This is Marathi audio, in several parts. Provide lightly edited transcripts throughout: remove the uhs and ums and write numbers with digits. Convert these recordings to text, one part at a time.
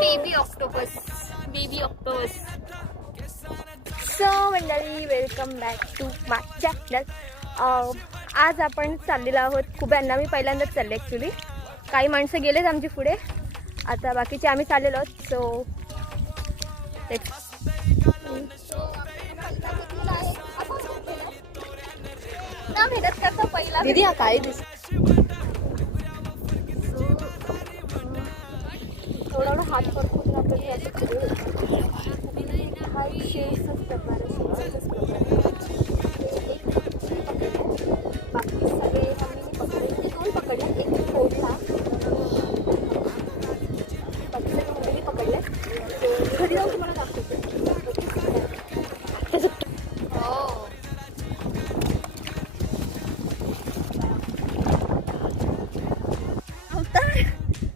Baby octopus. सो मंडळी, welcome back to my channel. आज आपण चाललेलो आहोत कुब्यांना. मी पहिल्यांदाच चालले ॲक्च्युली. काही माणसं गेलेत आमची पुढे, आता बाकीचे आम्ही चाललेलो आहोत. सो मेहनत करता पहिला दीदी हा काय दिस थोडा हात फरकून आपल्याला असं पुढे हा एक शेवचाच प्रकार आहे. बाकी सगळे आम्ही पकडले, 2 पकडले, एक फोडला, बाकी सगळे मुलीने पकडले. घरी जाऊन तुम्हाला दाखवते.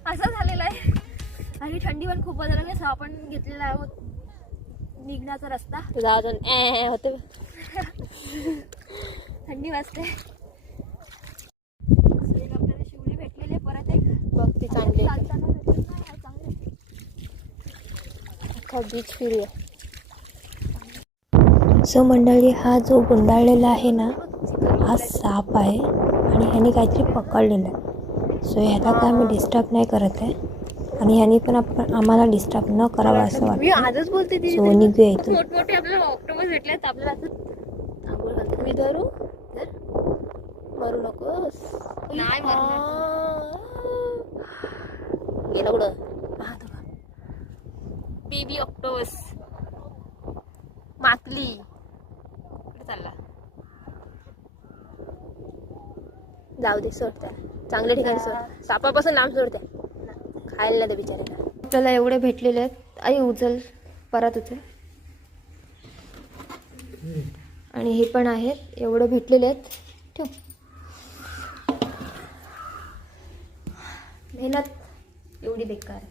असं झालेलं आहे. आणि थंडी पण खूप वाजायला लागली. आपण घेतलेला आहोत निघण्याचा रस्ता. होते थंडी वाजते. आपल्याला शिवली भेटलेली आहे परत एक. बघ ती चांगली चालताना भेटली नाही, चांगली अख्खा बीच फिरूया. सो मंडळी, हा जो गुंडाळलेला आहे ना, हा साप आहे आणि ह्याने काहीतरी पकडलेलं आहे. सो ह्याला काय आम्ही डिस्टर्ब नाही करत आहे आणि ह्याने पण आम्हाला डिस्टर्ब न करावं असं वाटतं. मी आजच बोलते ती. सो निघूया इथून. मोठमोठे आपल्याला ऑक्टोपस भेटलेत. आपल्याला असं आंघोळ घालतो. मी धरू मरू नकोस. नाही गेला कुठं? बेबी ऑक्टोपस माकली कुठे चालला? जाऊ दे, सोड त्याला. चांगल्या ठिकाणी सोड. सापापासून लांब सोड त्या. खायला दे बिचारीला. आपल्याला एवढे भेटलेले आहेत. आई उचल, परत उचल. आणि हे पण आहेत, एवढे भेटलेले आहेत. ठेव. मेहनत एवढी बेकार आहे.